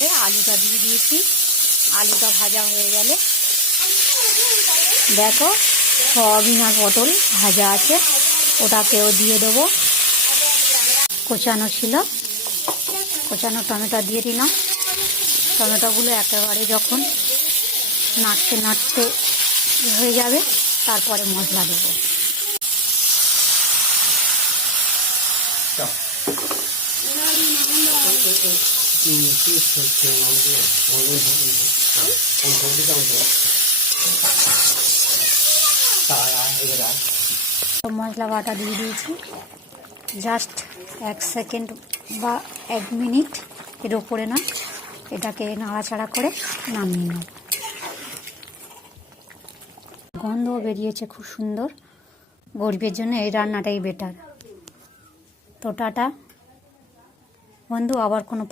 আলুটা দিয়ে দিয়েছি। আলুটা ভাজা হয়ে গেলে দেখো সয়াবিন আর পটল ভাজা আছে, ওটাকেও দিয়ে দেবো। কোচানো ছিল, কোচানো টমেটো দিয়ে দিলাম। টমেটোগুলো একেবারে যখন নাড়তে নাড়তে হয়ে যাবে তারপরে মশলা দেবো। মশলা বাটা দিয়ে দিয়েছি, জাস্ট 1 সেকেন্ড বা 1 মিনিট এর উপরে না, এটাকে নাড়াচাড়া করে নামিয়ে নেব। গন্ধ বেরিয়েছে খুব সুন্দর, গরিবের জন্য এই রান্নাটাই বেটার। তো টাটা বন্ধু, আবার কোনো